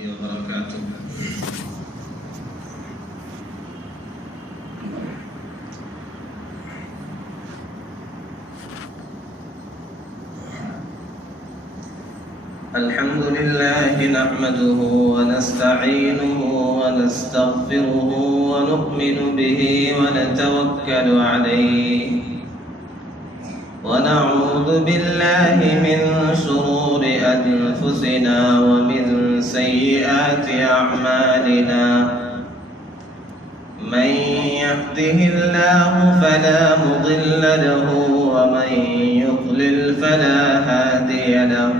وبركاته. الحمد لله نحمده ونستعينه ونستغفره ونؤمن به ونتوكل عليه ونعوذ بالله من شرور أنفسنا ومن سيئات أعمالنا. من يهده الله فلا مضل له ومن يضلل فلا هادي له.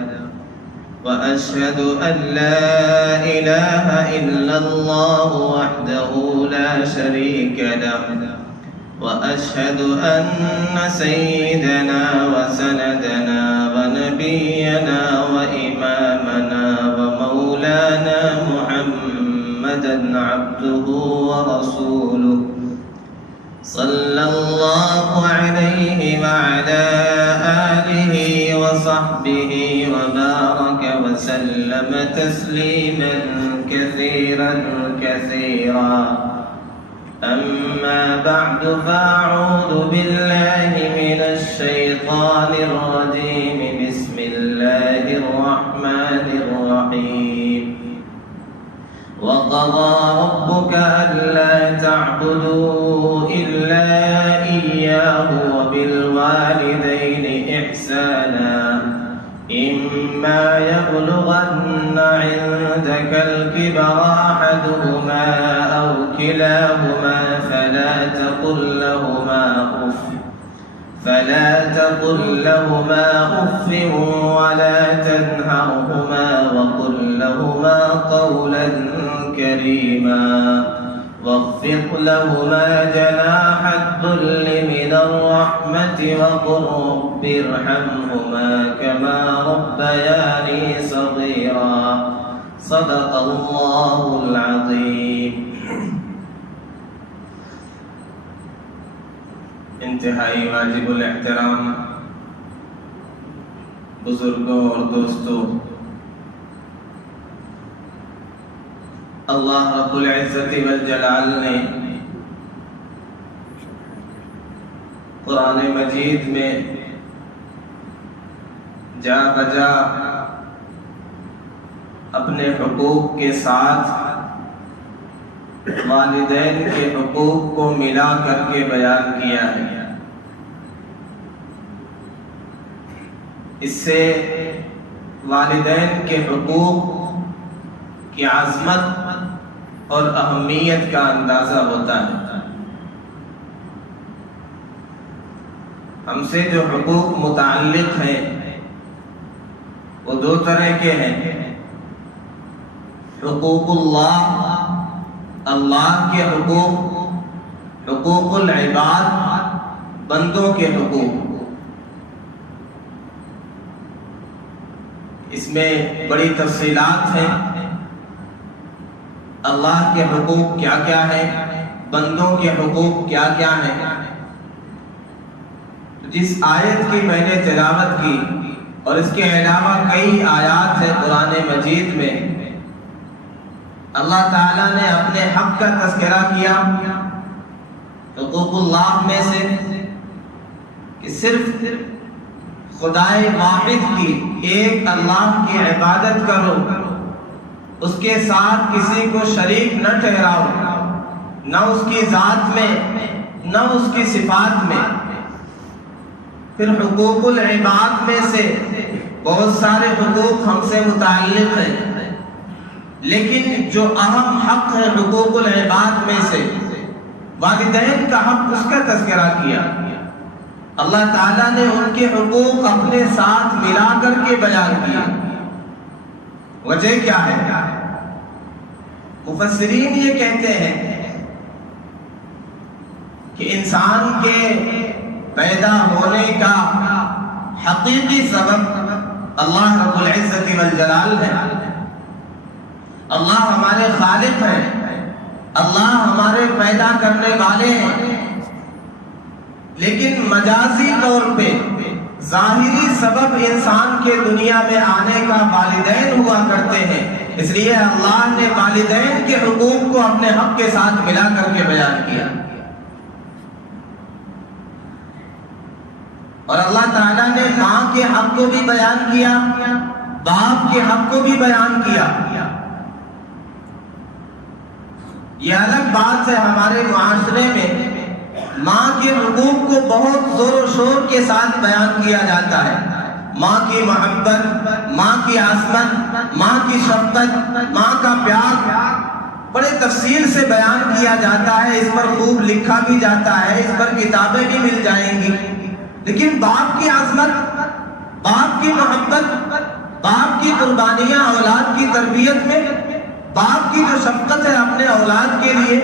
وأشهد أن لا إله إلا الله وحده لا شريك له. وأشهد أن سيدنا وسندنا ونبينا وإمامنا ومولانا محمدا عبده ورسوله صلى الله عليه وعلى آله وصحبه وبارك وسلم تسليما كثيرا كثيرا. أما بعد فأعوذ بالله من الشيطان الرجيم. بسم الله الرحمن الرحيم. وقضى ربك ألا تعبدوا إلا إياه وبالوالدين إحسانا. إما يبلغن عندك الكبر أحدهما أو كلاهما فلا تقل لهما أف ولا تنهرهما وقل لهما قولا كريما. واخفض لهما جناح الذل من الرحمة وقل رب ارحمهما كما ربياني صغيرا. صدق الله العظيم. انتہائی واجب الاحترام بزرگوں اور دوستوں، اللہ رب العزت والجلال نے قرآن مجید میں جا بجا اپنے حقوق کے ساتھ والدین کے حقوق کو ملا کر کے بیان کیا ہے. اس سے والدین کے حقوق کی عظمت اور اہمیت کا اندازہ ہوتا ہے. ہم سے جو حقوق متعلق ہیں وہ دو طرح کے ہیں. حقوق اللہ کے حقوق، حقوق العباد بندوں کے حقوق. اس میں بڑی تفصیلات ہیں. اللہ کے حقوق کیا کیا ہیں، بندوں کے حقوق کیا کیا ہیں. جس آیت کی میں نے تلاوت کی اور اس کے علاوہ کئی آیات ہیں قرآن مجید میں، اللہ تعالیٰ نے اپنے حق کا تذکرہ کیا. حقوق اللہ میں سے کہ صرف خدائے واحد کی، ایک اللہ کی عبادت کرو، اس کے ساتھ کسی کو شریک نہ ٹھہراؤ، نہ اس کی ذات میں نہ اس کی صفات میں. پھر حقوق العباد میں سے بہت سارے حقوق ہم سے متعلق ہیں، لیکن جو اہم حق ہے حقوق العباد میں سے والدین کا حق، اس کا تذکرہ کیا. اللہ تعالیٰ نے ان کے حقوق اپنے ساتھ ملا کر کے بیان کیا. وجہ کیا ہے؟ مفسرین یہ کہتے ہیں کہ انسان کے پیدا ہونے کا حقیقی سبب اللہ رب العزت والجلال ہے. اللہ ہمارے خالق ہیں، اللہ ہمارے پیدا کرنے والے ہیں. لیکن مجازی طور پہ ظاہری سبب انسان کے دنیا میں آنے کا والدین ہوا کرتے ہیں. اس لیے اللہ نے والدین کے حقوق کو اپنے حق کے ساتھ ملا کر کے بیان کیا، اور اللہ تعالیٰ نے ماں کے حق کو بھی بیان کیا، باپ کے حق کو بھی بیان کیا۔ یہ الگ بات ہے، ہمارے معاشرے میں ماں کے حقوق کو بہت زور و شور کے ساتھ بیان کیا جاتا ہے، ماں کی محبت، ماں کی عظمت، ماں کی شفقت، ماں کا پیار بڑے تفصیل سے بیان کیا جاتا ہے، اس پر خوب لکھا بھی جاتا ہے، اس پر کتابیں بھی مل جائیں گی۔ لیکن باپ کی عظمت، باپ کی محبت، باپ کی قربانیاں اولاد کی تربیت میں، باپ کی جو شفقت ہے اپنے اولاد کے لیے،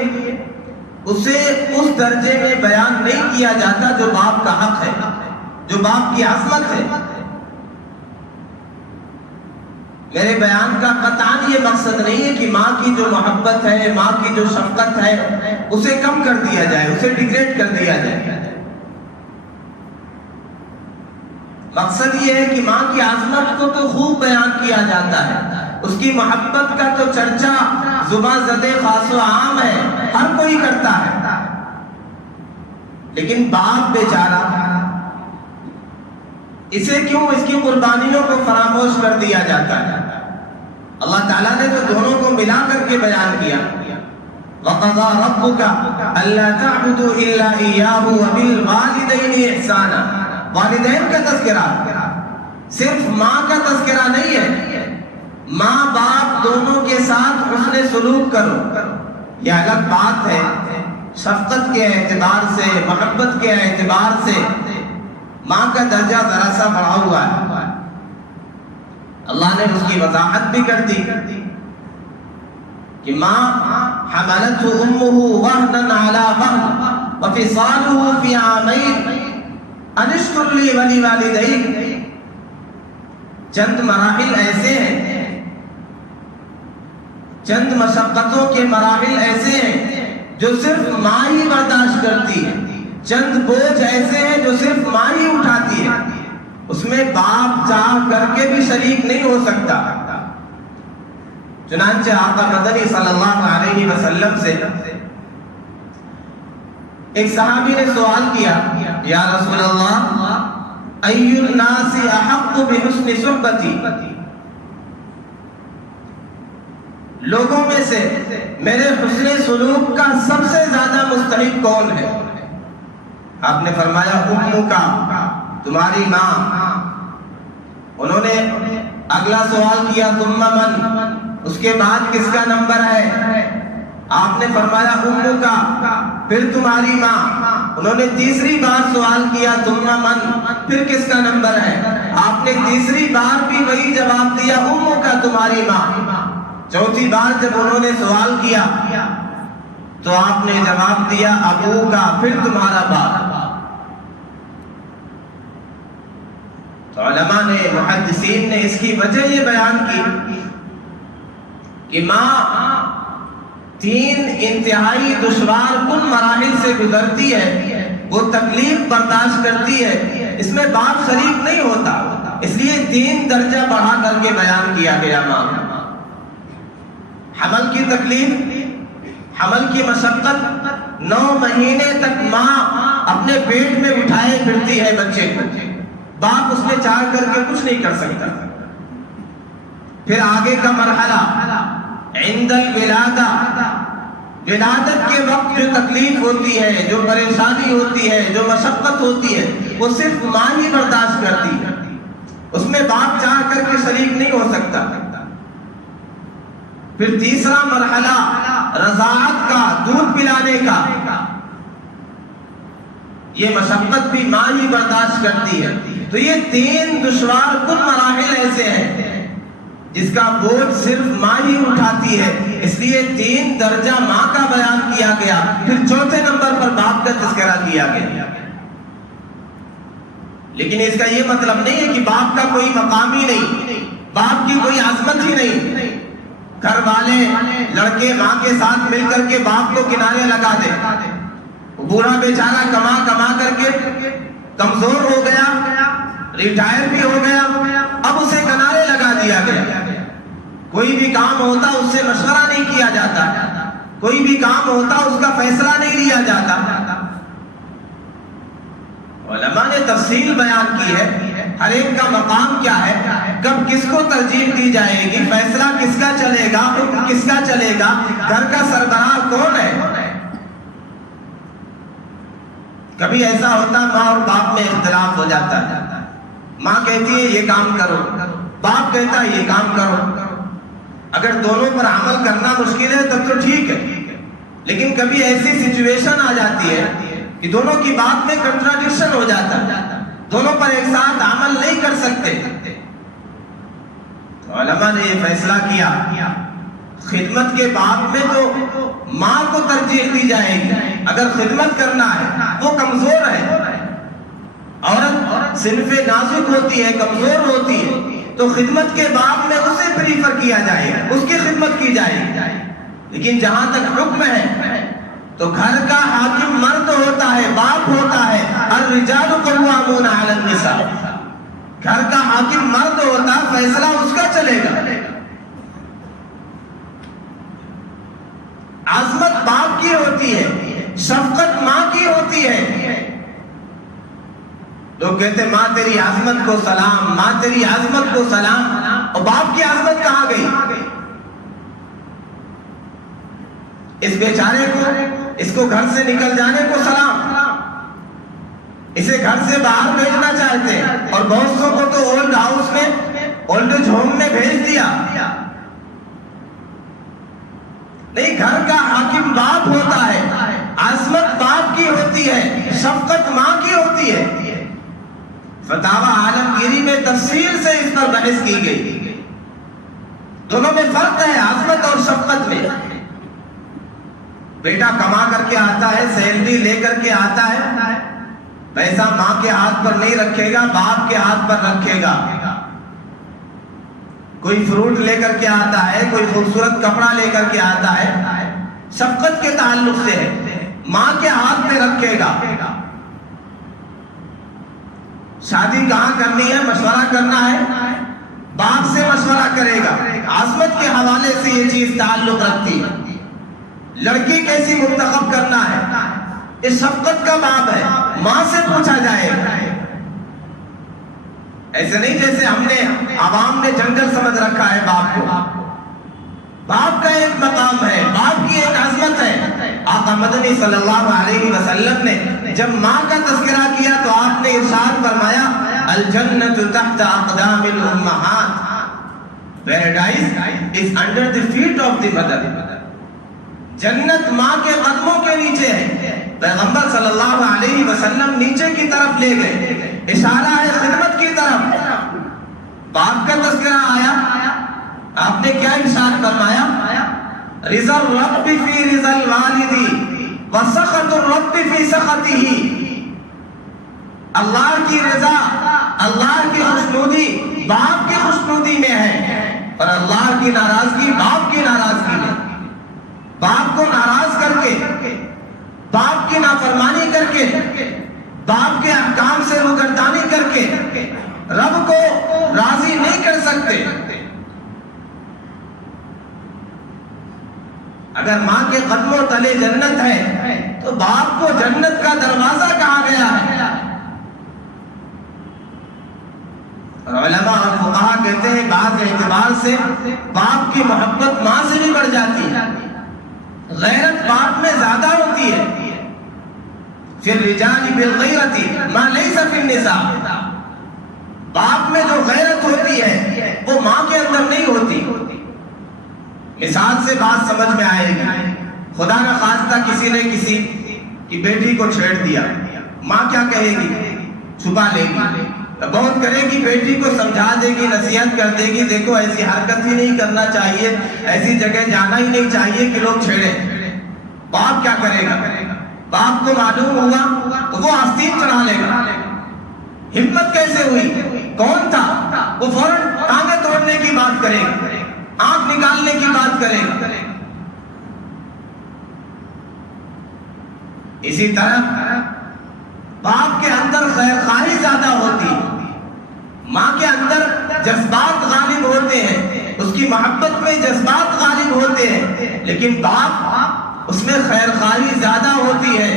اسے اس درجے میں بیان نہیں کیا جاتا جو باپ کا حق ہے، جو باپ کی عظمت ہے۔ میرے بیان کا قطعاً یہ مقصد نہیں ہے کہ ماں کی جو محبت ہے، ماں کی جو شفقت ہے، اسے کم کر دیا جائے، اسے ڈیگریڈ کر دیا جائے۔ مقصد یہ ہے کہ ماں کی عظمت کو تو خوب بیان کیا جاتا ہے، اس کی محبت کا تو چرچا زباں زدے خاص و عام ہے، ہر کوئی کرتا ہے۔ لیکن باپ بیچارہ، اسے کیوں اس کی قربانیوں کو فراموش کر دیا جاتا ہے؟ اللہ تعالیٰ نے تو دونوں کو ملا کر کے بیان کیا، وَقَضَى رَبُّكَ أَلَّا تَعْبُدُوا إِلَّا إِيَّاهُ وَبِالْوَالِدَيْنِ إِحْسَانًا۔ والدین کا تذکرہ صرف ماں کا تذکرہ نہیں ہے، ماں باپ دونوں کے ساتھ حسن سلوک کرو، یہ الگ بات ہے۔ شفقت کے اعتبار سے، محبت کے اعتبار سے ماں کا درجہ ذرا سا بڑھا ہوا ہے، اللہ نے اس کی وضاحت بھی کر دی کہ ماں حملته امه وهنا على وهن وفصاله في عامين ان اشکر لی ولوالدیک۔ چند مراحل ایسے ہیں، چند مشقتوں کے مراحل ایسے ہیں جو صرف ماں ہی برداشت کرتی ہے، چند بوجھ ایسے ہیں جو صرف ماں ہی اٹھاتی ہے، اس میں باپ چاہ کر کے بھی شریک نہیں ہو سکتا۔ چنانچہ آقا مدنی صلی اللہ علیہ وسلم سے ایک صحابی نے سوال کیا، یا رسول اللہ ای الناس احق بحسن صحبتی، لوگوں میں سے میرے حسن سلوک کا سب سے زیادہ مستحق کون ہے؟ آپ نے فرمایا امک کا، تمہاری ماں۔ انہوں نے اگلا سوال کیا ثم من، اس کے بعد کس کا نمبر ہے؟ آپ نے فرمایا امک کا، پھر تمہاری ماں۔ انہوں نے تیسری بار سوال کیا ثم من، پھر کس کا نمبر ہے؟ آپ نے تیسری بار بھی وہی جواب دیا امک کا، تمہاری ماں۔ چوتھی بار جب انہوں نے سوال کیا تو آپ نے جواب دیا ابو کا، پھر تمہارا باپ۔ تو علماء نے، محدثین نے اس کی وجہ یہ بیان کی کہ ماں تین انتہائی دشوار کن مراحل سے گزرتی ہے، وہ تکلیف برداشت کرتی ہے، اس میں باپ شریک نہیں ہوتا، اس لیے تین درجہ بڑھا کر کے بیان کیا گیا ماں۔ حمل کی تکلیف، حمل کی مشقت، 9 مہینے تک ماں اپنے پیٹ میں اٹھائے پھرتی ہے بچے کو، باپ اس میں چاہ کر کے کچھ نہیں کر سکتا۔ پھر آگے کا مرحلہ عند الولادہ، ولادت کے وقت جو تکلیف ہوتی ہے، جو پریشانی ہوتی ہے، جو مشقت ہوتی ہے، وہ صرف ماں ہی برداشت کرتی ہے، اس میں باپ چاہ کر کے شریک نہیں ہو سکتا۔ پھر تیسرا مرحلہ رضاعت کا، دودھ پلانے کا، یہ مشقت بھی ماں ہی برداشت کرتی ہے۔ تو یہ تین دشوار کن مراحل ایسے ہیں جس کا بوجھ صرف ماں ہی اٹھاتی ہے، اس لیے 3 درجہ ماں کا بیان کیا گیا، پھر چوتھے نمبر پر باپ کا تذکرہ کیا گیا۔ لیکن اس کا یہ مطلب نہیں ہے کہ باپ کا کوئی مقام ہی نہیں، باپ کی کوئی عظمت ہی نہیں۔ گھر والے لڑکے ماں کے ساتھ مل کر کے باپ کو کنارے لگا دے، بوڑھا بیچارہ کما کما کر کے کمزور ہو گیا، ریٹائر بھی ہو گیا، اب اسے کنارے لگا دیا گیا۔ کوئی بھی کام ہوتا اس سے مشورہ نہیں کیا جاتا، کوئی بھی کام ہوتا اس کا فیصلہ نہیں لیا جاتا۔ علماء نے تفصیل بیان کی ہے، ہر ایک کا مقام کیا ہے، کب کس کو ترجیح دی جائے گی، فیصلہ کس کا چلے گا، حکم کس کا چلے گا، گھر کا سربراہ کون ہے۔ کبھی ایسا ہوتا ماں اور باپ میں اختلاف ہو جاتا ہے، ماں کہتی ہے یہ کام کرو، باپ کہتا ہے یہ کام کرو۔ اگر دونوں پر عمل کرنا مشکل ہے تب تو ٹھیک ہے، لیکن کبھی ایسی سچویشن آ جاتی ہے کہ دونوں کی بات میں کنٹراڈکشن ہو جاتا ہے، دونوں پر ایک ساتھ عمل نہیں کر سکتے۔ تو علماء نے یہ فیصلہ کیا خدمت کے باب میں تو ماں کو ترجیح دی جائے گی۔ اگر خدمت کرنا ہے، وہ کمزور ہے، عورت صنف نازک ہوتی ہے، کمزور ہوتی ہے، تو خدمت کے باب میں اسے پریفر کیا جائے گا، اس کی خدمت کی جائے گی۔ لیکن جہاں تک حکم ہے تو گھر کا حاکم مرد ہوتا ہے، باپ ہوتا ہے، الرجال قوامون علی النساء، گھر کا حاکم مرد ہوتا ہے، فیصلہ اس کا چلے گا۔ عظمت باپ کی ہوتی ہے، شفقت ماں کی ہوتی ہے۔ لوگ کہتے ہیں ماں تیری عظمت کو سلام، ماں تیری عظمت کو سلام، اور باپ کی عظمت کہاں گئی؟ اس بیچارے کو، اس کو گھر سے نکل جانے کو سلام، اسے گھر سے باہر بھیجنا چاہتے ہیں، اور بہت سو کو تو اولڈ ہاؤس میں، اولڈ ایج ہوم میں بھیج دیا۔ نہیں، گھر کا حاکم باپ ہوتا ہے، عظمت باپ کی ہوتی ہے، شفقت ماں کی ہوتی ہے۔ فتاوی عالمگیری میں تفصیل سے اس پر بحث کی گئی، دونوں میں فرق ہے عظمت اور شفقت میں۔ بیٹا کما کر کے آتا ہے، سیلری لے کر کے آتا ہے، پیسہ ماں کے ہاتھ پر نہیں رکھے گا، باپ کے ہاتھ پر رکھے گا۔ کوئی فروٹ لے کر کے آتا ہے، کوئی خوبصورت کپڑا لے کر کے آتا ہے، شفقت کے تعلق سے ہے، ماں کے ہاتھ میں رکھے گا۔ شادی کہاں کرنی ہے، مشورہ کرنا ہے، باپ سے مشورہ کرے گا۔ عظمت کے حوالے سے یہ چیز تعلق رکھتی ہے۔ لڑکی کیسی منتخب کرنا ہے، یہ شفقت کا باب ہے، ماں سے پوچھا جائے گا۔ ایسے نہیں جیسے ہم نے، عوام نے جنگل سمجھ رکھا ہے باپ کو۔ باپ کا ایک مقام ہے، باپ کی ایک عظمت ہے۔ آقا مدنی صلی اللہ علیہ وسلم نے جب ماں کا تذکرہ کیا تو آپ نے ارشاد فرمایا الجنت تحت اقدام الامہات، paradise is under the feet of the mother, جنت ماں کے قدموں کے نیچے ہے۔ پیغمبر صلی اللہ علیہ وسلم نیچے کی طرف لے گئے، اشارہ ہے خدمت کی طرف۔ باپ کا تذکرہ آیا، آپ نے کیا ارشاد فرمایا؟ رضا الرب فی رضا الوالد وسخط الرب فی سخطہ، اللہ کی رضا، اللہ کی خوشنودی باپ کی خوشنودی میں ہے، اور اللہ کی ناراضگی باپ کی ناراضگی میں۔ باپ کو ناراض کر کے، باپ کی نافرمانی کر کے، باپ کے احکام سے روگردانی کر کے رب کو راضی نہیں کر سکتے۔ اگر ماں کے قدموں تلے جنت ہے تو باپ کو جنت کا دروازہ کہا گیا ہے۔ اور علماء اور فقہا کہتے ہیں بعض اعتبار سے باپ کی محبت ماں سے بھی بڑھ جاتی ہے، غیرت باپ میں زیادہ ہوتی ہے۔ پھر رجال بالغیرت ما لیس فی النساء، باپ میں جو غیرت ہوتی ہے وہ ماں کے اندر نہیں ہوتی۔ مثال سے بات سمجھ میں آئے گی، خدا نہ خواستہ کسی نے کسی کی بیٹی کو چھیڑ دیا، ماں کیا کہے گی؟ چھپا لے گی، بہت کرے گی، بیٹی کو سمجھا دے گی، نصیحت کر دے گی، دیکھو ایسی حرکت ہی نہیں کرنا چاہیے، ایسی جگہ جانا ہی نہیں چاہیے کہ لوگ چھیڑیں۔ باپ کیا کرے گا؟ باپ کو معلوم ہوگا تو وہ آستین چڑھا لے گا۔ ہمت کیسے ہوئی؟ کون تھا؟ وہ فوراً ٹانگیں توڑنے کی بات کرے گا، آنکھ نکالنے کی بات کرے گا۔ اسی طرح باپ کے اندر خیر خواہی زیادہ ہوتی ہے، ماں کے اندر جذبات غالب ہوتے ہیں، اس کی محبت میں جذبات غالب ہوتے ہیں، لیکن باپ اس میں خیر خواہی زیادہ ہوتی ہے۔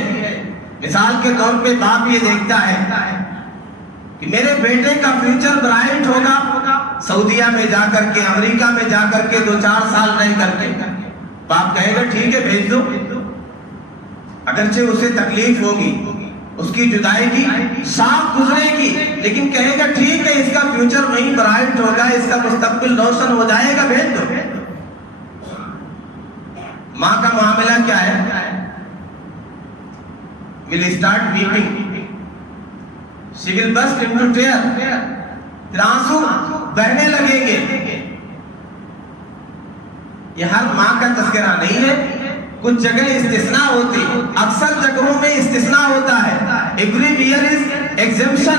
مثال کے طور پہ باپ یہ دیکھتا ہے کہ میرے بیٹے کا فیوچر برائٹ ہوگا سعودیہ میں جا کر کے، امریکہ میں جا کر کے 2-4 سال رہ کر کے، باپ کہے گا ٹھیک ہے بھیج دو، اگرچہ اسے تکلیف ہوگی، اس کی جدائی کی شاخ گزرے گی، لیکن کہے گا ٹھیک ہے اس کا فیوچر وہیں برائٹ ہوگا، اس کا مستقبل روشن ہو جائے گا، بھیج دو۔ ماں کا معاملہ کیا ہے؟ will start weeping, she will burst into tears، پھر آنسو بہنے لگیں گے۔ یہ ہر ماں کا تذکرہ نہیں ہے، کچھ جگہ استثناء ہوتی، اکثر جگہوں میں استثناء ہوتا ہے، ایوری ایئر از ایگزمپشن،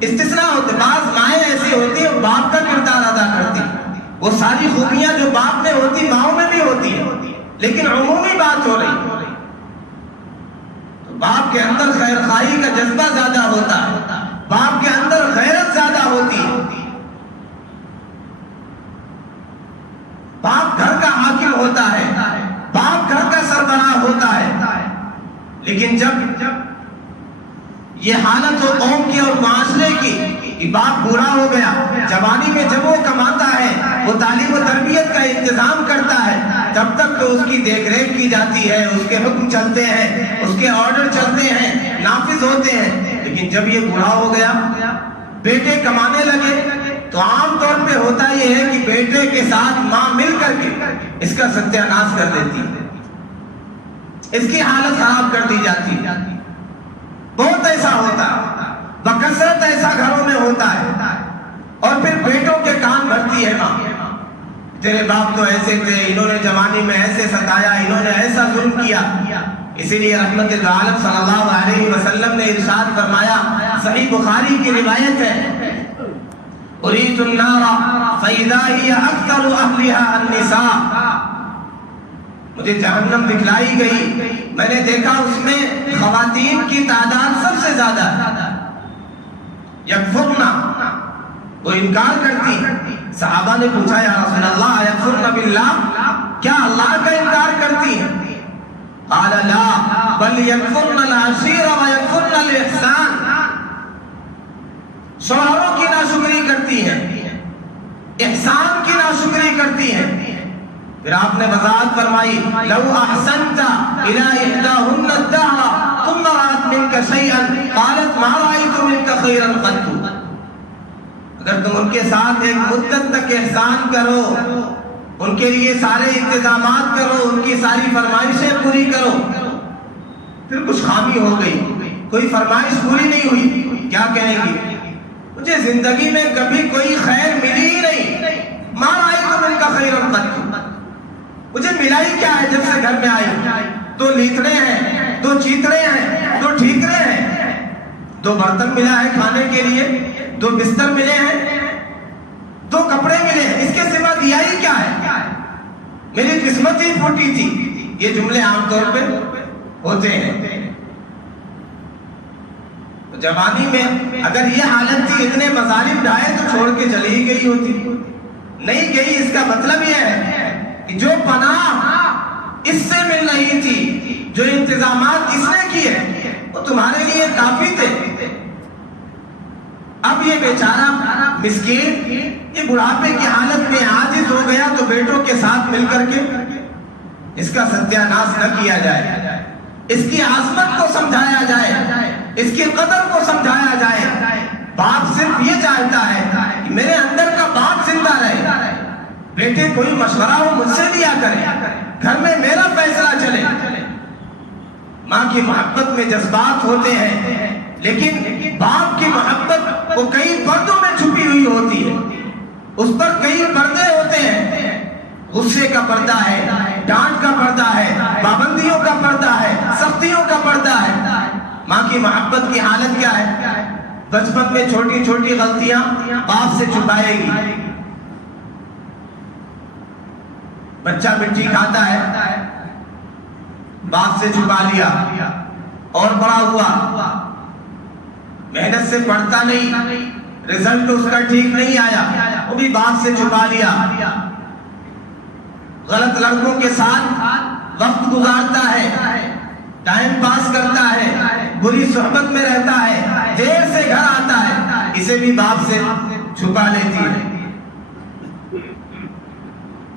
استثناء ہوتے۔ بعض مائیں ایسی ہوتی ہیں باپ کا کردار ادا کرتی، وہ ساری خوبیاں جو باپ میں ہوتی ماؤں میں بھی ہوتی ہیں، لیکن عمومی بات ہو رہی، باپ کے اندر خیر خواہی کا جذبہ زیادہ ہوتا ہے، باپ کے اندر غیرت زیادہ ہوتی ہے، باپ گھر کا حاکم ہوتا ہے، باپ گھر کا سربراہ ہوتا ہے، لیکن جب یہ حالت ہو قوم کی اور معاشرے کی کہ باپ بوڑھا ہو گیا، جوانی میں جب وہ کماتا ہے، وہ تعلیم و تربیت کا انتظام کرتا ہے، تب تک تو اس کی دیکھ ریکھ کی جاتی ہے، اس کے حکم چلتے ہیں، اس کے آرڈر چلتے ہیں، نافذ ہوتے ہیں، لیکن جب یہ بوڑھا ہو گیا، بیٹے کمانے لگے، تو عام طور پہ ہوتا یہ ہے کہ بیٹے کے ساتھ ماں مل کر کے اس کا ستیہ ناش کر دیتی ہے، اس کی حالت خراب کر دی جاتی ہے۔ بہت ایسا ہوتا ہے، بکثرت ایسا گھروں میں ہوتا ہے، اور پھر بیٹوں کے کان بھرتی ہے ماں، تیرے باپ تو ایسے تھے، انہوں نے جوانی میں ایسے ستایا، انہوں نے ایسا ظلم کیا۔ اسی لیے رحمت عالم صلی اللہ علیہ وسلم نے ارشاد فرمایا، صحیح بخاری کی روایت ہے، اریت النار فاذا هي اکثر اہلها النساء، مجھے جہنم دکھلائی گئی، میں نے دیکھا اس میں خواتین کی تعداد سب سے زیادہ ہے، یکفرنا، وہ انکار کرتی۔ صحابہ نے پوچھا یا رسول اللہ یکفرن باللہ، کیا اللہ کا انکار کرتی ہیں؟ قال لا بل یکفرن العشیر و یکفرن الاحسان، شوہروں کی ناشکری کرتی ہیں، احسان کی ناشکری کرتی ہیں۔ پھر آپ نے وضاحت فرمائی، لو احسنت الى احداهن الدهر ثم رأت منك شيئا قالت ما رأيت منك خيرا قط، اگر تم ان کے ساتھ ایک مدت تک احسان کرو، ان کے لیے سارے انتظامات کرو، ان کی ساری فرمائشیں پوری کرو، پھر کچھ خامی ہو گئی، کوئی فرمائش پوری نہیں ہوئی، کیا کہیں گی؟ مجھے زندگی میں کبھی کوئی خیر ملی ہی نہیں، ما رأيت منك خيرا قط، مجھے ملا ہی کیا ہے؟ جب سے گھر میں آئی دو لیتڑے ہیں، دو چیتڑے ہیں، دو ٹھیکرے ہیں، دو برتن ملا ہے کھانے کے لیے، دو بستر ملے ہیں، دو کپڑے ملے ہیں، اس کے سوا دیا ہی کیا ہے؟ میری قسمت ہی پھوٹی تھی۔ یہ جملے عام طور پہ ہوتے ہیں۔ جوانی میں اگر یہ حالت تھی، اتنے مظالم ڈھائے تو چھوڑ کے چلی ہی گئی ہوتی، نہیں گئی، اس کا مطلب یہ ہے کہ جو پناہ اس سے مل رہی تھی، جو انتظامات اس نے کیے، وہ تمہارے لیے کافی تھے۔ اب یہ بیچارہ مسکین یہ بڑھاپے کی حالت میں عاجز ہو گیا، تو بیٹوں کے ساتھ مل کر کے اس کا ستیہ ناش نہ کیا جائے، اس کی عظمت کو سمجھایا جائے، اس کی قدر کو سمجھایا جائے۔ باپ صرف یہ چاہتا ہے کہ میرے اندر کا باپ زندہ رہے، بیٹے کوئی مشورہ ہو مجھ سے لیا کرے، گھر میں میرا فیصلہ چلے۔ ماں کی محبت میں جذبات ہوتے ہیں، لیکن باپ کی محبت وہ کئی پردوں میں چھپی ہوئی ہوتی ہے، اس پر کئی پردے ہوتے ہیں، غصے کا پردہ ہے، ڈانٹ کا پردہ ہے، پابندیوں کا پردہ ہے، سختیوں کا پردہ ہے۔ ماں کی محبت کی حالت کیا ہے؟ بچپن میں چھوٹی چھوٹی غلطیاں باپ سے چھپائے گی، بچہ مٹی کھاتا ہے، باپ سے چھپا لیا، اور بڑا ہوا، محنت سے پڑھتا نہیں، رزلٹ اس کا ٹھیک نہیں آیا، وہ بھی باپ سے چھپا لیا، غلط لڑکوں کے ساتھ وقت گزارتا ہے، ٹائم پاس کرتا ہے، بری صحبت میں رہتا ہے، دیر سے گھر آتا ہے، اسے بھی باپ سے چھپا لیتی ہے۔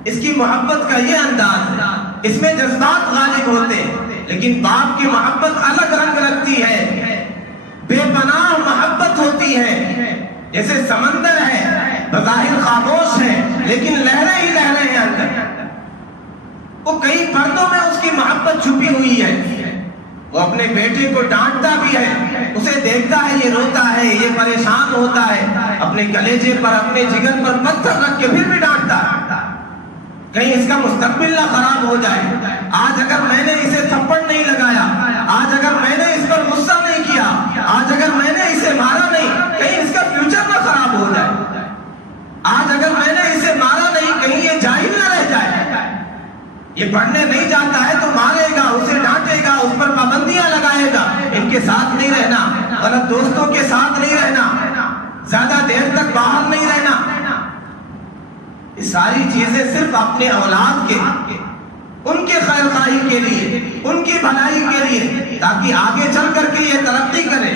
اس کی محبت کا یہ انداز ہے، اس میں جذبات غالب ہوتے ہیں، لیکن باپ کی محبت الگ رنگ رکھتی ہے، بے پناہ محبت ہوتی ہے، جیسے سمندر ہے، بظاہر خاموش ہے لیکن لہریں ہی لہریں ہیں اندر، وہ کئی پردوں میں اس کی محبت چھپی ہوئی ہے۔ وہ اپنے بیٹے کو ڈانٹتا بھی ہے، اسے دیکھتا ہے یہ روتا ہے، یہ پریشان ہوتا ہے، اپنے کلیجے پر اپنے جگر پر پتھر رکھ کے پھر بھی ڈانٹتا ہے، کہیں اس کا مستقبل نہ خراب ہو جائے۔ آج اگر میں نے اسے تھپڑ نہیں لگایا، آج اگر میں نے اس پر غصہ نہیں کیا، آج اگر میں نے اسے مارا نہیں، کہیں اس کا فیوچر نہ خراب ہو جائے، آج اگر میں نے اسے مارا نہیں، کہیں یہ جاہل نہ رہ جائے، یہ پڑھنے نہیں جاتا ہے تو مارے گا، اسے ڈانٹے گا، اس پر پابندیاں لگائے گا، ان کے ساتھ نہیں رہنا، غلط دوستوں کے ساتھ نہیں رہنا، زیادہ دیر تک باہر نہیں رہنا۔ یہ ساری چیزیں صرف اپنے اولاد کے، ان کے خیر خواہی کے لیے، ان کی بھلائی کے لیے، تاکہ آگے چل کر کے یہ ترقی کرے،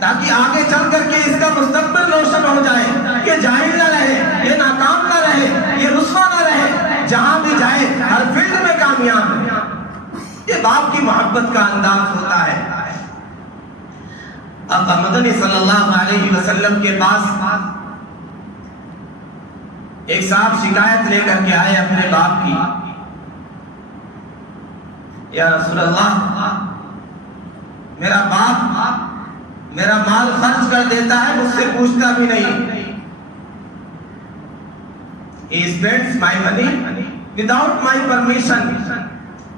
تاکہ آگے چل کر کے اس کا مستقبل روشن ہو جائے، یہ جاہل نہ رہے، یہ ناکام نہ رہے، یہ رسوا نہ رہے، جہاں بھی جائے ہر فیلڈ میں کامیاب ہے۔ یہ باپ کی محبت کا انداز ہوتا ہے۔ آقا مدنی صلی اللہ علیہ وسلم کے پاس ایک صاحب شکایت لے کر کے آئے اپنے باپ کی، یا رسول اللہ، میرا باپ میرا مال خرچ کر دیتا ہے، مجھ سے پوچھتا بھی نہیں، he spends my money without my permission،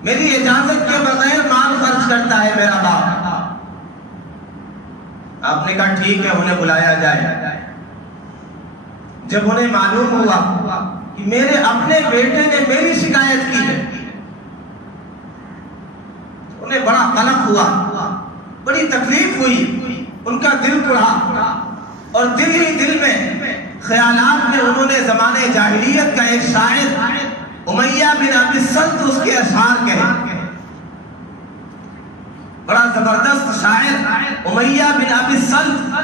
میری اجازت کے بغیر مال خرچ کرتا ہے میرا باپ۔ آپ نے کہا ٹھیک ہے، انہیں بلایا جائے۔ جب انہیں معلوم ہوا کہ میرے اپنے بیٹے نے میری شکایت کی ہے، انہیں بڑا قلق ہوا، بڑی تکلیف ہوئی، ان کا دل ٹوٹا، اور دل ہی دل میں خیالات میں انہوں نے زمانے جاہلیت کا ایک شاعر امیہ بن ابی سلط اس کے اشعار کہے، بڑا زبردست شاعر امیہ بن ابی سلط،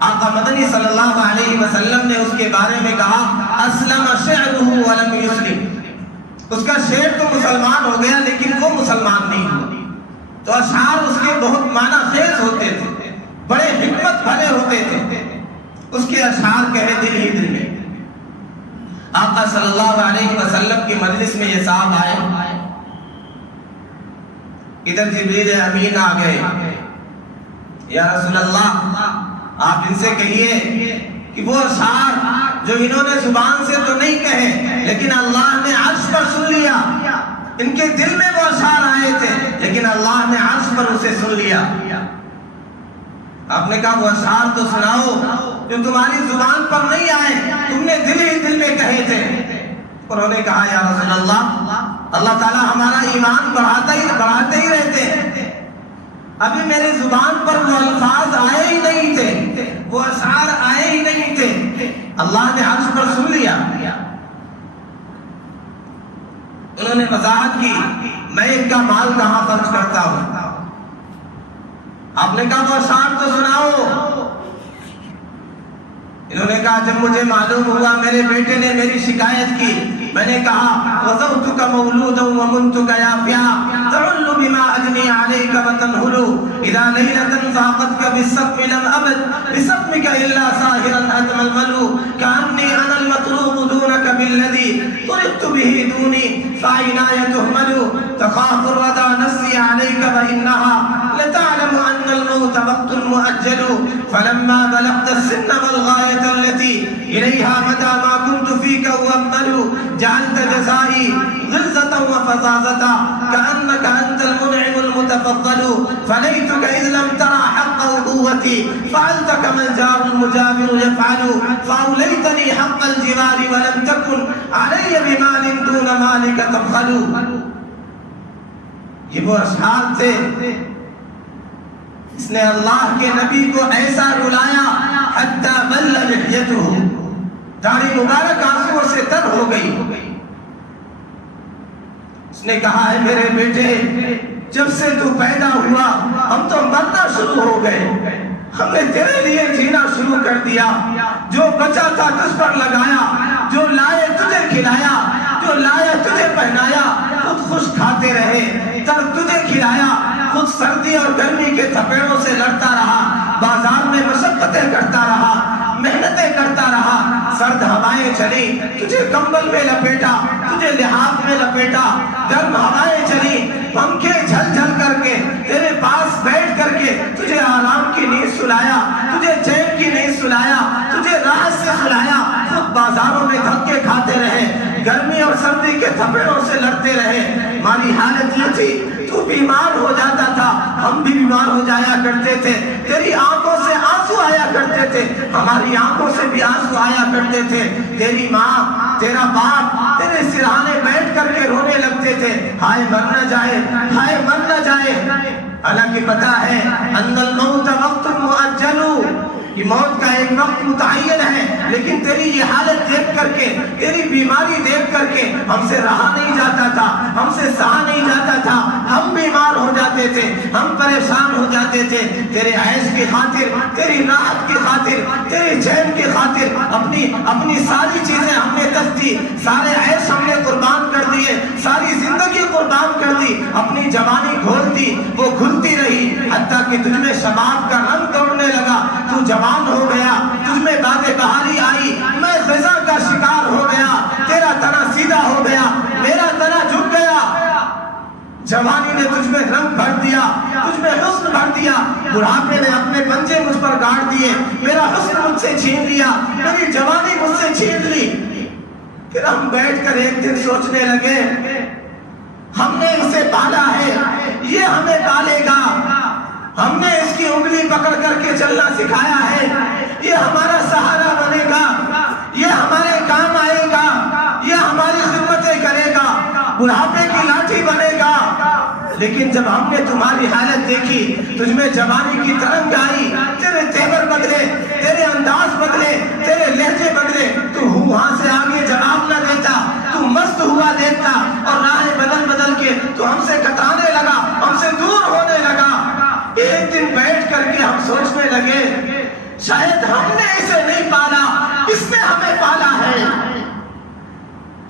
آقا مدنی صلی اللہ علیہ وسلم نے اس کے بارے میں کہا اسلم شعرہ ولم یسلم، اس کا شعر تو مسلمان ہو گیا لیکن وہ مسلمان نہیں ہوا۔ تو اشعار اس کے بہت معنی خیز ہوتے تھے، بڑے حکمت بھرے ہوتے تھے، اس کے اشعار کہے دل ہی دل میں۔ آقا صلی اللہ علیہ وسلم کی مجلس میں یہ صاحب آئے، ادھر جبریل امین آ گئے، یا رسول اللہ آپ ان سے کہیے کہ وہ اشعار جو انہوں نے زبان سے تو نہیں کہے لیکن اللہ نے عرش پر سن لیا، ان کے دل میں وہ اشعار آئے تھے لیکن اللہ نے عرش پر اسے سن لیا۔ آپ نے کہا وہ اشعار تو سناؤ جو تمہاری زبان پر نہیں آئے، تم نے دل ہی دل میں کہے تھے۔ انہوں نے کہا یا رسول اللہ، اللہ تعالیٰ ہمارا ایمان بڑھاتے ہی رہتے ہیں، ابھی میرے زبان پر وہ الفاظ آئے ہی نہیں تھے، وہ اشعار آئے ہی نہیں تھے، اللہ نے عرش پر سن لیا۔ انہوں نے وضاحت کی میں ان کا مال کہاں خرچ کرتا ہوں۔ آپ نے کہا وہ اشعار تو سناؤ۔ انہوں نے کہا جب مجھے معلوم ہوا میرے بیٹے نے میری شکایت کی، میں نے کہا وَذَوْتُكَ مَوْلُودًا وَمُنْتُكَ يَافِعًا تَعُلُّ بِمَا أَجْنِي عَلَيْكَ وَتَنْهُلُ إِذَا لَيْلَةً ضَاقَتْكَ بِالسَّقْمِ لَمْ أَبَدْ بِسَقْمِكَ إِلَّا سَاهِرًا أَتْمَلْمَلُ كَأَنِّي أَنَا الْمَطْلُوبُ دُونَكَ بِالَّذِي طُرِقْتُ بِهِ دُونِي فَعَيْنَايَ تُهْمَلُ تَخَافُ الرَّدَى نَفْسِي عَلَيْكَ وَإِنَّهَا لَتَعْلَمُ أَنَّ الْمَوْتَ وَقْتٌ مُؤَجَّلُ فَلَمَّا بَلَغْتَ السِّنَّ وَالْغَايَةَ الَّتِي إِلَيْهَا مَدَى مَا كُنْتُ فِيكَ وَأَمَّلُ جعلت جزائي غلظة وفظاظة كأنك أنت المنعم المتفضل فليتك إذ لم ترى حق أبوتي فعلت كما الجار المجابر يفعل فأوليتني حق الجوار ولم تكن علي بمال دون مالك تبخل۔ یہ وہ اشعار تھے، اس نے اللہ کے نبی کو ایسا رلایا حتی بل لحیتہ، داڑھی مبارک آنسوؤں سے تر ہو گئی۔ اس نے کہا ہے میرے بیٹے جب سے تو پیدا ہوا ہم تو مرنا شروع ہو گئے، ہم نے تیرے لیے جینا شروع کر دیا، جو بچا تھا تجھ پر لگایا، جو لائے تجھے کھلایا، جو لائے تجھے پہنایا، خود خوش کھاتے رہے، تر تجھے کھلایا، خود سردی اور گرمی کے تھپیڑوں سے لڑتا رہا، بازار میں مشقتیں کرتا رہا، محنتیں کرتا رہا، سرد ہوائیں چلی تجھے کمبل میں لپیٹا، تجھے لحاف میں لپیٹا، گرم ہوائیں چلی پنکھے جھل جھل کر کے تیرے پاس بیٹھ کر کے تجھے آرام کی نیند سلایا، تجھے چین کی نیند سلایا، تجھے راحت سے سلایا، خود بازاروں میں دھکے کھاتے رہے، گرمی اور سردی کے تھپیڑوں سے لڑتے رہے۔ ہماری حالت یہ تھی تو بیمار ہو جاتا تھا، ہم بھی بیمار ہو جایا کرتے تھے، تیری آنکھوں سے آنسو آیا کرتے تھے، ہماری آنکھوں سے بھی آنسو آیا کرتے تھے، تیری ماں تیرا باپ تیرے سرہانے بیٹھ کر کے رونے لگتے تھے، ہائے مر نہ جائے، ہائے مر نہ جائے۔ حالانکہ پتا ہے ان الموت وقت مؤجل، یہ موت کا ایک وقت متعین ہے، لیکن تیری یہ حالت دیکھ کر کے، تیری بیماری دیکھ کر کے ہم سے رہا نہیں جاتا تھا، ہم سے سہا نہیں جاتا تھا، ہم بیمار ہو جاتے تھے، ہم پریشان ہو جاتے تھے، تیرے عیش کی خاطر، تیری راحت کی خاطر، تیری چین کی خاطر اپنی ساری چیزیں ہم نے ترک دی، سارے عیش ہم نے قربان کر دیے، ساری زندگی قربان کر دی، اپنی جوانی کھول دی، وہ گھلتی رہی، حتیٰ کہ تجھ میں شباب کا رنگ دوڑنے لگا، تو جوان ہو گیا، تجھ میں باد بہاری آئی، میں خزاں کا شکار ہو گیا، تیرا تنا سیدھا ہو گیا، میرا تنا جھک گیا، جوانی نے تجھ میں رنگ بھر دیا، تجھ میں حسن بھر دیا، بڑھاپے نے اپنے پنجے مجھ پر گاڑ دیے، میرا حسن مجھ سے چھین لیا، میری جوانی مجھ سے چھین لی۔ پھر ہم بیٹھ کر ایک دن سوچنے لگے ہم نے اسے پالا ہے، یہ ہمیں پالے گا، ہم نے اس کی انگلی پکڑ کر کے چلنا سکھایا ہے، یہ ہمارا سہارا بنے گا، یہ ہمارے کام آئے گا، یہ ہماری خدمتیں کرے گا، بڑھاپے کی لاٹھی بنے گا۔ لیکن جب ہم نے تمہاری حالت دیکھی، تجھ میں جوانی کی ترنگ آئی، تیرے تیور بدلے، تیرے انداز بدلے، تیرے لہجے بدلے، تو وہاں سے آگے جواب نہ دیتا، تو مست ہوا دیکھتا، اور راہیں بدل بدل کے تو ہم سے کٹانے لگا، ہم سے دور ہونے لگا۔ ایک دن بیٹھ کر کے ہم سوچنے لگے شاید ہم نے اسے نہیں پالا، اس نے ہمیں پالا ہے،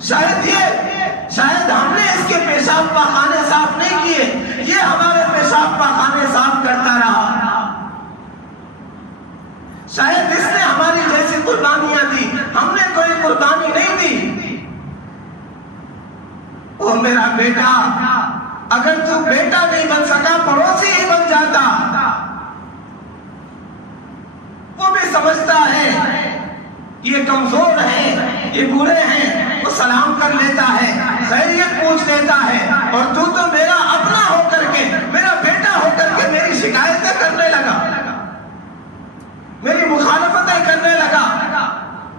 شاید ہم نے اس کے پیشاب پاخانے صاف نہیں کیے، یہ ہمارے پیشاب پاخانے صاف کرتا رہا، شاید اس نے ہماری جیسی قربانیاں دی، ہم نے کوئی قربانی نہیں دی۔ او میرا بیٹا، اگر تو بیٹا نہیں بن سکا پڑوسی ہی بن جاتا۔ وہ بھی سمجھتا ہے یہ کمزور ہیں، یہ برے ہیں، وہ سلام کر لیتا ہے، خیریت پوچھ لیتا ہے، اور تو میرا اپنا ہو کر کے، میرا بیٹا ہو کر کے میری شکایتیں کرنے لگا، میری مخالفتیں کرنے لگا۔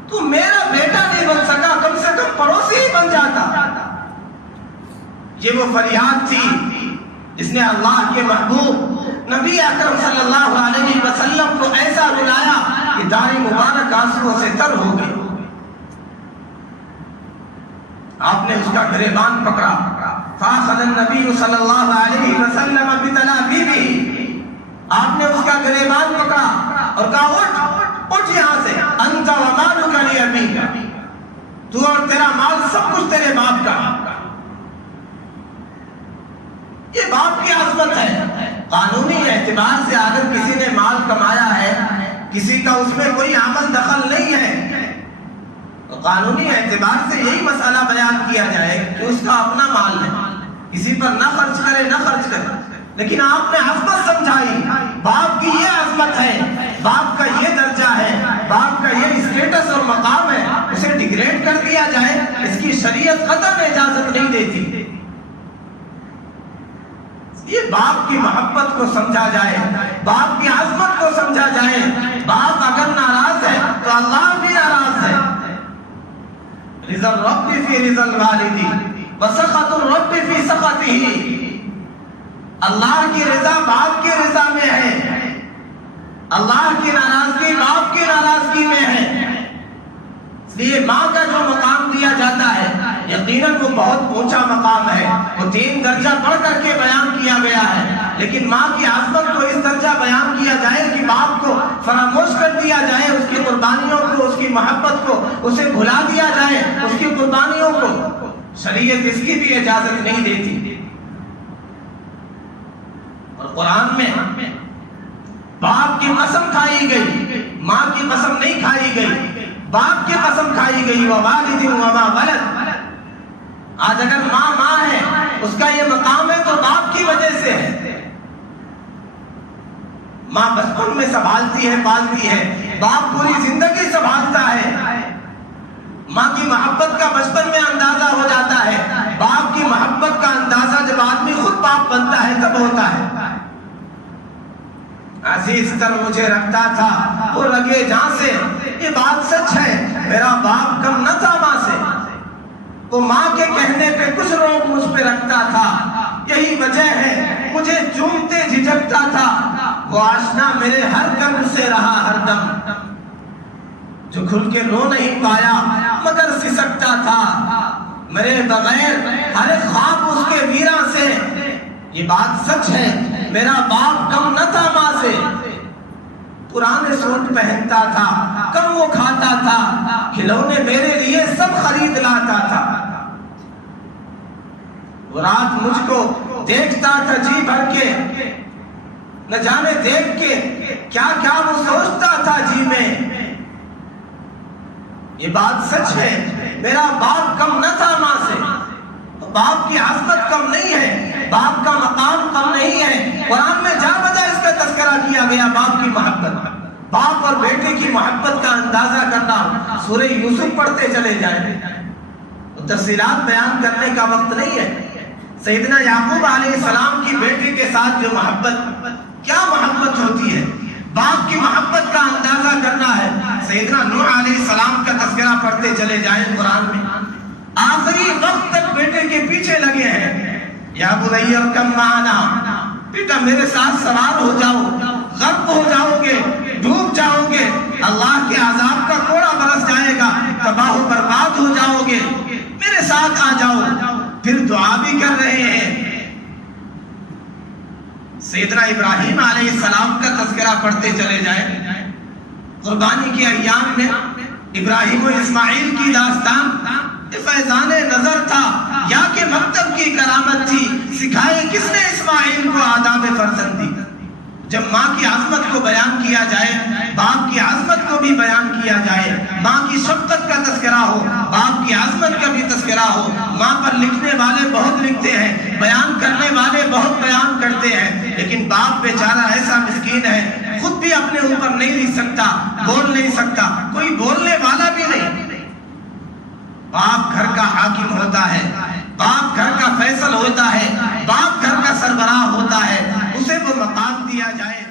تو میرا بیٹا نہیں بن سکا، کم سے کم پڑوسی ہی بن جاتا۔ یہ وہ فریاد تھی جس نے اللہ کے محبوب نبی اکرم صلی اللہ علیہ وسلم کو ایسا رلایا کہ داڑھی مبارک آنسوؤں سے تر ہو گئی۔ آپ نے اس کا گریبان پکڑا، فاخذ النبی صلی اللہ علیہ وسلم بتلابیبہ، آپ نے اس کا گریبان پکڑا اور کہا اٹھ یہاں سے، انت ومالک لابیک، تو اور تیرا مال سب کچھ تیرے باپ کا۔ یہ باپ کی عظمت ہے۔ قانونی اعتبار سے اگر کسی نے مال کمایا ہے، کسی کا اس میں کوئی عمل دخل نہیں ہے، تو قانونی اعتبار سے یہی مسئلہ بیان کیا جائے کہ اس کا اپنا مال ہے، کسی پر نہ خرچ کرے، نہ خرچ کرے۔ لیکن آپ نے عظمت سمجھائی، باپ کی یہ عظمت ہے، باپ کا یہ درجہ ہے، باپ کا یہ اسٹیٹس اور مقام ہے، اسے ڈیگریڈ کر دیا جائے، اس کی شریعت قطعاً اجازت نہیں دیتی۔ یہ باپ کی محبت کو سمجھا جائے، باپ کی عظمت کو سمجھا جائے۔ باپ اگر ناراض ہے تو اللہ بھی ناراض ہے۔ رضا الرب فی رضا الوالد وسخط الرب فی سخطہ، اللہ کی رضا باپ کی رضا میں ہے، اللہ کی ناراضگی باپ کی ناراضگی میں ہے۔ اس لیے ماں کا جو مقام دیا جاتا ہے یقیناً وہ بہت اونچا مقام ہے، وہ 3 درجہ بڑھ کر کے بیان کیا گیا ہے، لیکن ماں کی عظمت کو اس درجہ بیان کیا جائے کہ باپ کو فراموش کر دیا جائے، اس کی قربانیوں کو، اس کی محبت کو اسے بھلا دیا جائے، اس کی قربانیوں کو، شریعت اس کی بھی اجازت نہیں دیتی۔ اور قرآن میں باپ کی قسم کھائی گئی، ماں کی قسم نہیں کھائی گئی، باپ کی قسم کھائی گئی، ووالد وما ولد۔ آج اگر ماں ہے، اس کا یہ مقام ہے تو باپ کی وجہ سے ہے۔ ماں بچپن میں سنبھالتی ہے، پالتی ہے، باپ پوری زندگی سنبھالتا ہے۔ ماں کی محبت کا بچپن میں اندازہ ہو جاتا ہے، باپ کی محبت کا اندازہ جب آدمی خود باپ بنتا ہے تب ہوتا ہے۔ عزیز تر مجھے رکھتا تھا وہ لگے جہاں سے، یہ بات سچ ہے، میرا باپ کم نہ تھا ماں سے، وہ ماں کے کہنے پہ کچھ روک مجھ پہ رکھتا تھا، یہی وجہ ہے مجھے چومتے جھجکتا تھا، وہ آشنا میرے ہر دم سے رہا ہر دم، جو کھل کے رو نہیں پایا مگر سسکتا تھا، میرے بغیر ہر ایک خواب اس کے ویراں سے، یہ بات سچ ہے، میرا باپ کم نہ تھا ماں سے، پرانے سوٹ پہنتا تھا، کم وہ کھاتا تھا، کھلونے میرے لیے سب خرید لاتا تھا، وہ رات مجھ کو دیکھتا تھا جی بھر کے، نہ جانے دیکھ کے کیا کیا وہ سوچتا تھا جی میں، یہ بات سچ ہے، میرا باپ کم نہ تھا ماں سے، باپ کی عظمت کم نہیں ہے، باپ کا مقام کم نہیں ہے، قرآن میں جا بجا اس کا تذکرہ کیا گیا، باپ کی محبت، باپ اور بیٹے کی محبت کا اندازہ کرنا، سورہ یوسف پڑھتے چلے جائیں، تفصیلات بیان کرنے کا وقت نہیں ہے۔ سیدنا یعقوب علیہ السلام کی بیٹے کے ساتھ جو محبت، کیا محبت ہوتی ہے، باپ کی محبت کا اندازہ کرنا ہے۔ سیدنا نوح علیہ السلام کا تذکرہ پڑھتے چلے جائیں قرآن میں، آخری وقت تک بیٹے کے پیچھے لگے ہیں، یا بنی ارکب معنا، بیٹا میرے ساتھ سوار ہو جاؤ، غرق ہو جاؤ گے، ڈوب جاؤ گے، اللہ کے عذاب کا کوڑا برس جائے گا، تباہ و برباد ہو جاؤ گے، میرے ساتھ آ جاؤ۔ پھر دعا بھی کر رہے ہیں۔ سیدنا ابراہیم علیہ السلام کا تذکرہ پڑھتے چلے جائیں، قربانی کے ایام میں ابراہیم و اسماعیل کی داستان فیضان نظر تھا یا کہ مکتب کی کرامت تھی، سکھائے کس نے اسماعیل کو آداب فرزندی۔ جب ماں کی عظمت کو بیان کیا جائے، باپ کی عظمت کو بھی بیان کیا جائے، ماں کی شفقت کا تذکرہ ہو، باپ کی عظمت کا بھی تذکرہ ہو، ماں پر لکھنے والے بہت لکھتے ہیں، بیان کرنے والے بہت بیان کرتے ہیں، لیکن باپ بیچارہ ایسا مسکین ہے، خود بھی اپنے اوپر نہیں لکھ سکتا، بول نہیں سکتا، کوئی بولنے والا بھی نہیں۔ باپ گھر کا حاکم ہوتا ہے، باپ گھر کا فیصل ہوتا ہے، باپ گھر کا سربراہ ہوتا ہے، اسے وہ مقام دیا جائے۔